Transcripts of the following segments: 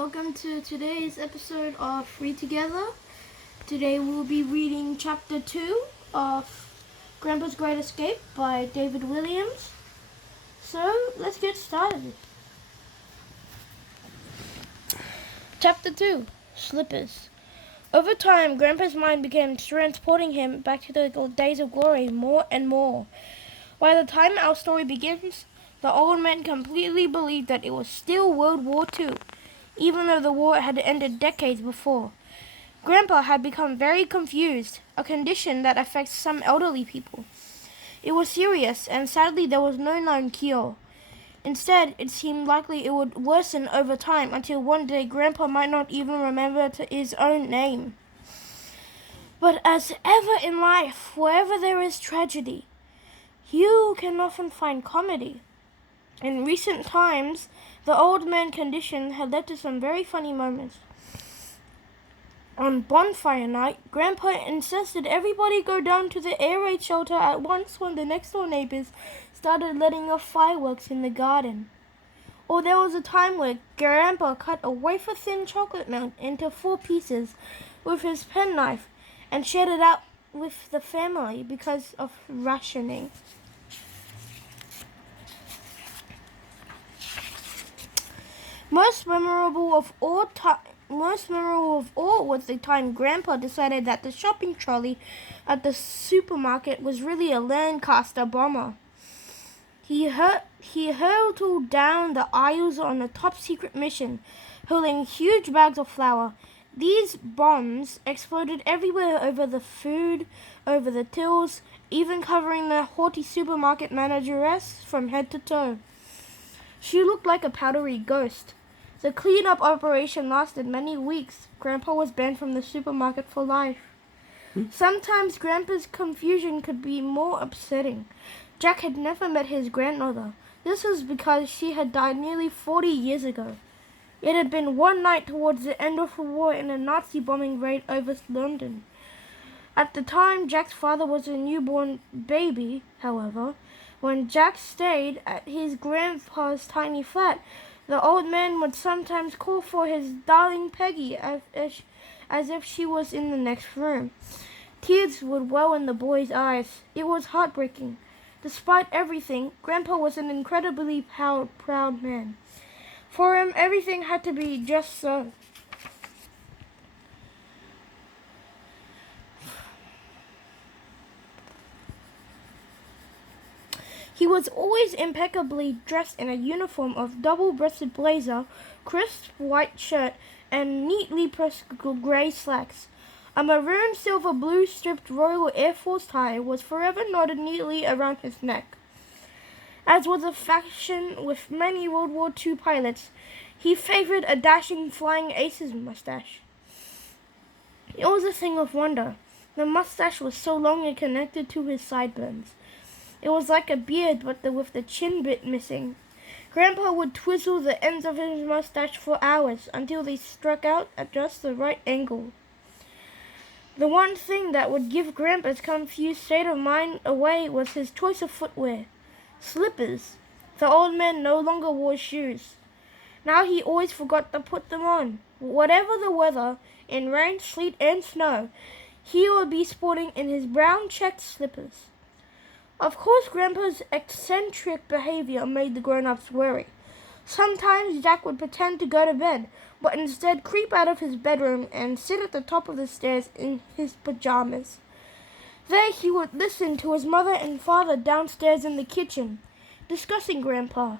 welcome to today's episode of Read Together. Today we'll be reading Chapter 2 of Grandpa's Great Escape by David Williams. So, let's get started. Chapter 2, Slippers. Over time, Grandpa's mind began transporting him back to the days of glory more and more. By the time our story begins, the old man completely believed that it was still World War II, even though the war had ended decades before. Grandpa had become very confused, a condition that affects some elderly people. It was serious, and sadly there was no known cure. Instead, it seemed likely it would worsen over time until one day Grandpa might not even remember his own name. But as ever in life, wherever there is tragedy, you can often find comedy. In recent times, the old man condition had led to some very funny moments. On bonfire night, Grandpa insisted everybody go down to the air raid shelter at once when the next door neighbors started letting off fireworks in the garden. Or there was a time where Grandpa cut a wafer-thin chocolate melt into 4 pieces with his penknife and shared it out with the family because of rationing. Most memorable of all was the time Grandpa decided that the shopping trolley at the supermarket was really a Lancaster bomber. He hurtled down the aisles on a top-secret mission, holding huge bags of flour. These bombs exploded everywhere over the food, over the tills, even covering the haughty supermarket manageress from head to toe. She looked like a powdery ghost. The clean-up operation lasted many weeks. Grandpa was banned from the supermarket for life. Sometimes Grandpa's confusion could be more upsetting. Jack had never met his grandmother. This was because she had died nearly 40 years ago. It had been one night towards the end of the war in a Nazi bombing raid over London. At the time, Jack's father was a newborn baby, however. When Jack stayed at his grandpa's tiny flat, the old man would sometimes call for his darling Peggy as if she was in the next room. Tears would well in the boy's eyes. It was heartbreaking. Despite everything, Grandpa was an incredibly proud man. For him, everything had to be just so. He was always impeccably dressed in a uniform of double-breasted blazer, crisp white shirt, and neatly pressed gray slacks. A maroon silver blue striped Royal Air Force tie was forever knotted neatly around his neck. As was a fashion with many World War II pilots, he favored a dashing Flying Aces mustache. It was a thing of wonder. The mustache was so long and connected to his sideburns. It was like a beard, but with the chin bit missing. Grandpa would twizzle the ends of his mustache for hours until they struck out at just the right angle. The one thing that would give Grandpa's confused state of mind away was his choice of footwear. Slippers. The old man no longer wore shoes. Now he always forgot to put them on. Whatever the weather, in rain, sleet, and snow, he would be sporting in his brown checked slippers. Of course, Grandpa's eccentric behavior made the grown-ups worry. Sometimes Jack would pretend to go to bed, but instead creep out of his bedroom and sit at the top of the stairs in his pajamas. There he would listen to his mother and father downstairs in the kitchen, discussing Grandpa.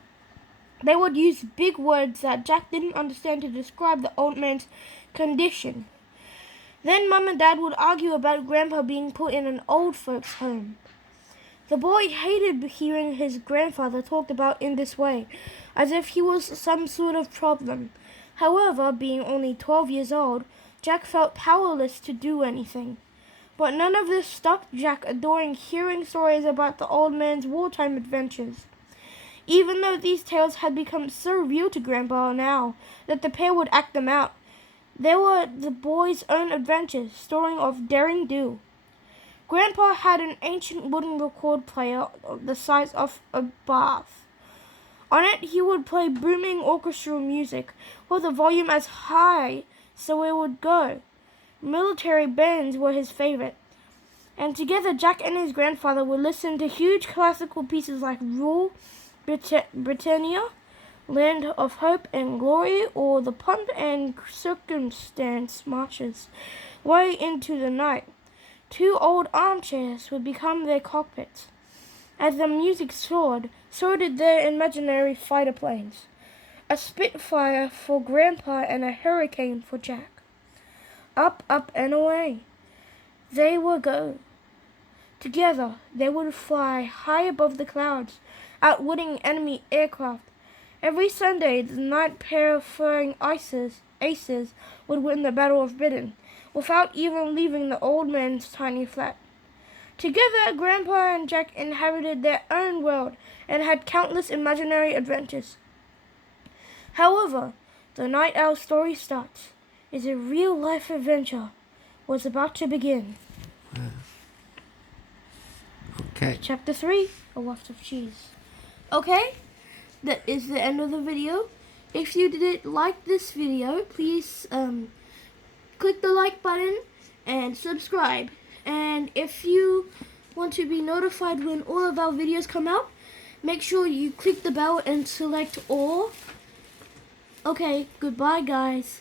They would use big words that Jack didn't understand to describe the old man's condition. Then Mom and Dad would argue about Grandpa being put in an old folks' home. The boy hated hearing his grandfather talked about in this way, as if he was some sort of problem. However, being only 12 years old, Jack felt powerless to do anything. But none of this stopped Jack adoring hearing stories about the old man's wartime adventures. Even though these tales had become so real to Grandpa now that the pair would act them out, they were the boy's own adventures, stories of daring do. Grandpa had an ancient wooden record player the size of a bath. On it, he would play booming orchestral music with the volume as high so it would go. Military bands were his favorite. And together, Jack and his grandfather would listen to huge classical pieces like Rule Britannia, Land of Hope and Glory, or the Pomp and Circumstance marches. Way into the night, 2 old armchairs would become their cockpits. As the music soared, so did their imaginary fighter planes. A Spitfire for Grandpa and a Hurricane for Jack. Up, up, and away they would go. Together, they would fly high above the clouds, outwitting enemy aircraft. Every Sunday, the night-preferring aces would win the Battle of Britain, without even leaving the old man's tiny flat. Together, Grandpa and Jack inhabited their own world and had countless imaginary adventures. However, the night our story starts is a real-life adventure was about to begin. Okay. Chapter 3, A Waft of Cheese. Okay, that is the end of the video. If you did like this video, please click the like button and subscribe. And if you want to be notified when all of our videos come out, make sure you click the bell and select all. Okay, goodbye guys.